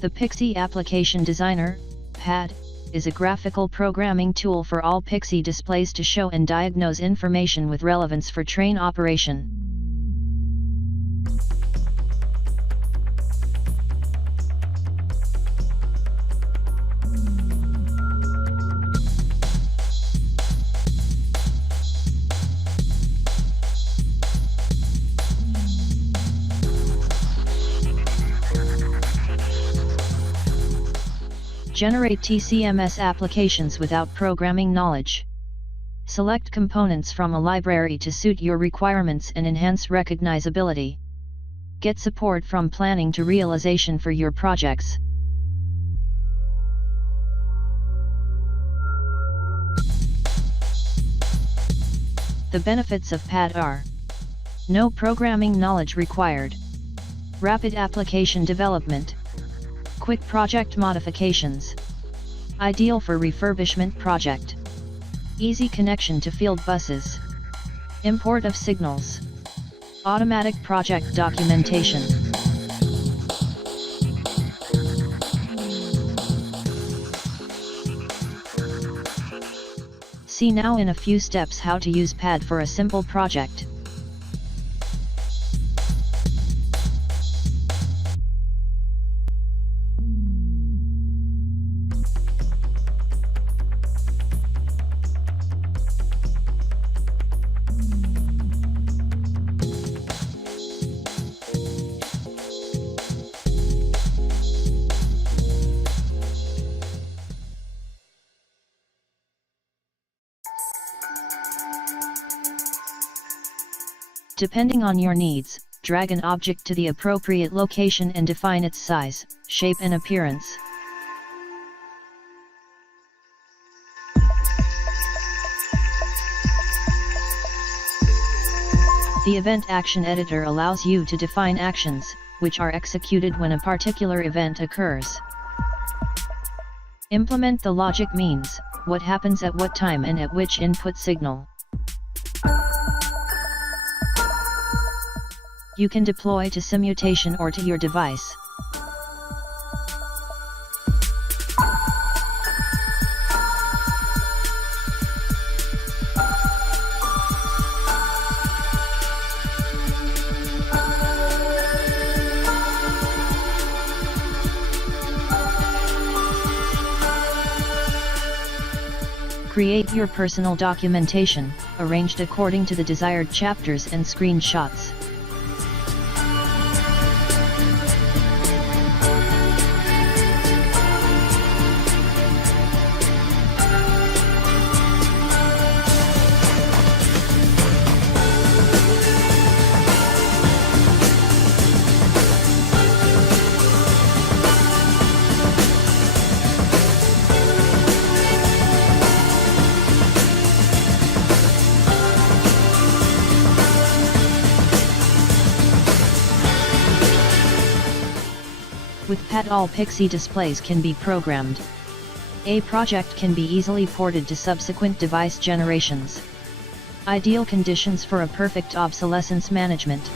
The Pixy Application Designer, PAD, is a graphical programming tool for all Pixy displays to show and diagnose information with relevance for train operation. Generate TCMS applications without programming knowledge. Select components from a library to suit your requirements and enhance recognizability. Get support from planning to realization for your projects. The benefits of PAD are: no programming knowledge required, rapid application development, quick project modifications, ideal for refurbishment project, easy connection to field buses, import of signals, automatic project documentation. See now in a few steps how to use PAD for a simple project. Depending on your needs, drag an object to the appropriate location and define its size, shape and appearance. The Event Action Editor allows you to define actions, which are executed when a particular event occurs. Implement the logic means, what happens at what time and at which input signal. You can deploy to simulation or to your device. Create your personal documentation, arranged according to the desired chapters and screenshots. With PAD, all Pixy displays can be programmed. A project can be easily ported to subsequent device generations. Ideal conditions for a perfect obsolescence management.